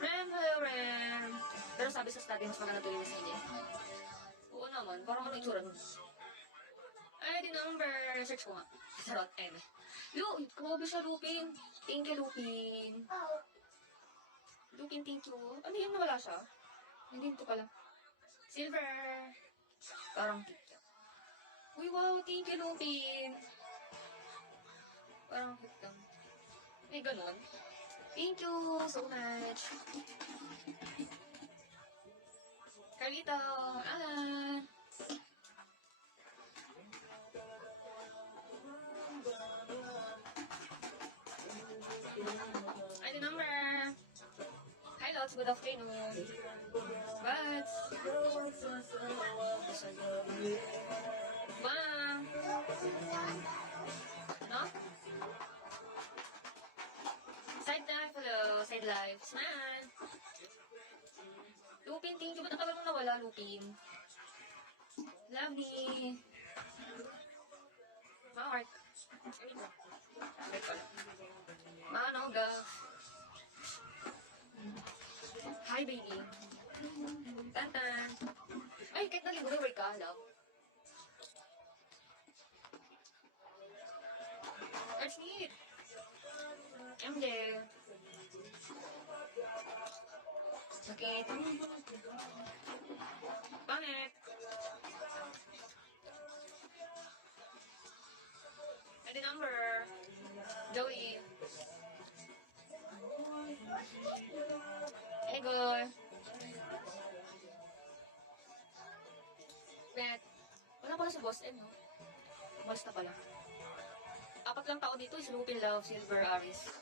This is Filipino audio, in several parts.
Rem, hello, Rem. Pero sabi sa study, mas maganda to yung message. Oo naman, parang ano itsura nun. Ay, di number. Search ko nga. Sarot, Yo, grabe siya, Lupin. Thank you, Lupin. Lupin, thank you. Ano yan, nawala siya? Hindi ito pala. Silver. Parang cute yan. Uy, wow, thank you, Lupin. Parang cute lang. May ganun. Thank you so much. Carlito, Alan. Ay, the number. Hi, Lots. Good afternoon. Bats. Ma. No? Side life, hello. Side life. Smile. Lupin, thank you. Ba't ang tagal mong nawala, Lupin? Lovely. Mark. Manoga. Hi, baby. Tantan. Ay, kahit naligo na work ka, love. That's neat. MJ. Sakit. Pangit. And the number. Joey. Hey, girl. Bet. Wala pala sa boss, no? Boss na pala. 4 lang tao dito, is Lupin, Love, Silver, Aris.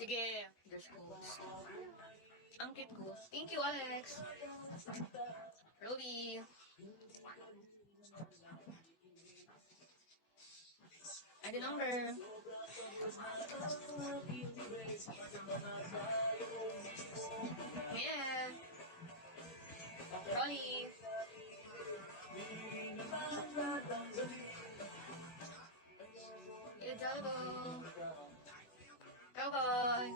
Sige, there's goals. Ang cute ko. Thank you, Alex. Ruby. And the number. Yeah. Rolly. Hidalgo. Cowboy.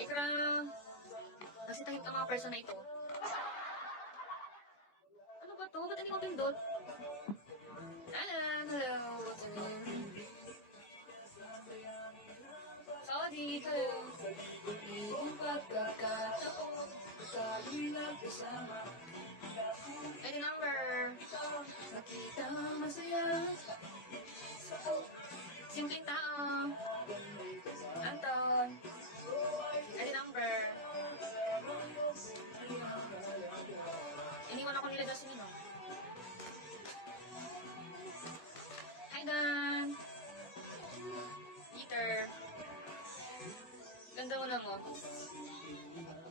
Ikram. Kasi tahit ang mga person na ito. Ano ba to? Ba't hindi ko pindot? Alan, hello. What's your name? Saudi, hello. Iyong pagkakataon, tayo'y nagkasama. Ay, the number. Nakita masaya. Simpleng tao. Anton. Ay, the number. Iniwan ako nila Jasmine, no? Hi, Dan. Peter. Ganda mo na mo.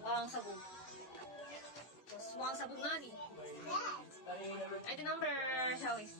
Mukhang sabog. Mukhang sabog nga ni. Ay, the number, shall we?